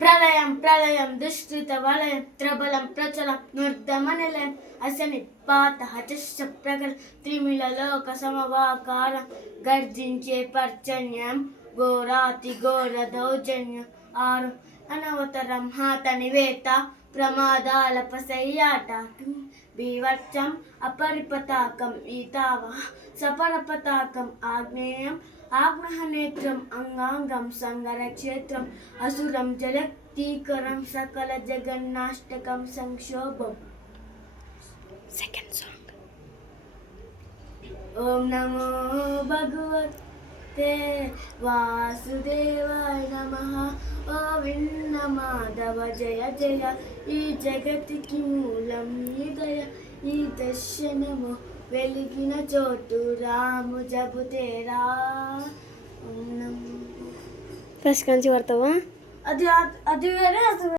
ప్రళయం ప్రళయం దుష్కృత వలయం త్రబలం ప్రచలం నిర్దమనిలయం అసని పాత హచ ప్రకల త్రిమిల లోక సమవాకారం గర్జించే పర్జన్యం ఘోరాతి ఘోర దౌర్జన్యం ఆరు అనవతరం హాత నివేత ప్రమాదాల పసయ్యాట బీవచ్చం అపరిపతాకం ఈతావ సపరపతాకం ఆగ్నేయం ఆగ్నహనేత్రం అంగాంగం సంగరక్షేత్రం అసురం జలక్తీకరం సకల జగన్నాష్టకం సంక్షోభం. Second song. ఓం నమో భగవతే వాసుదేవాయ నమః. ఓ విన్న మాధవ జయ జయ, ఈ జగతికి మూలం ఈ దయ, ఈ దర్శనము వెలిగిన చోటు రాము జబుతేరా. ఫస్ట్ కంచి పడతావా? అది అది వేరే.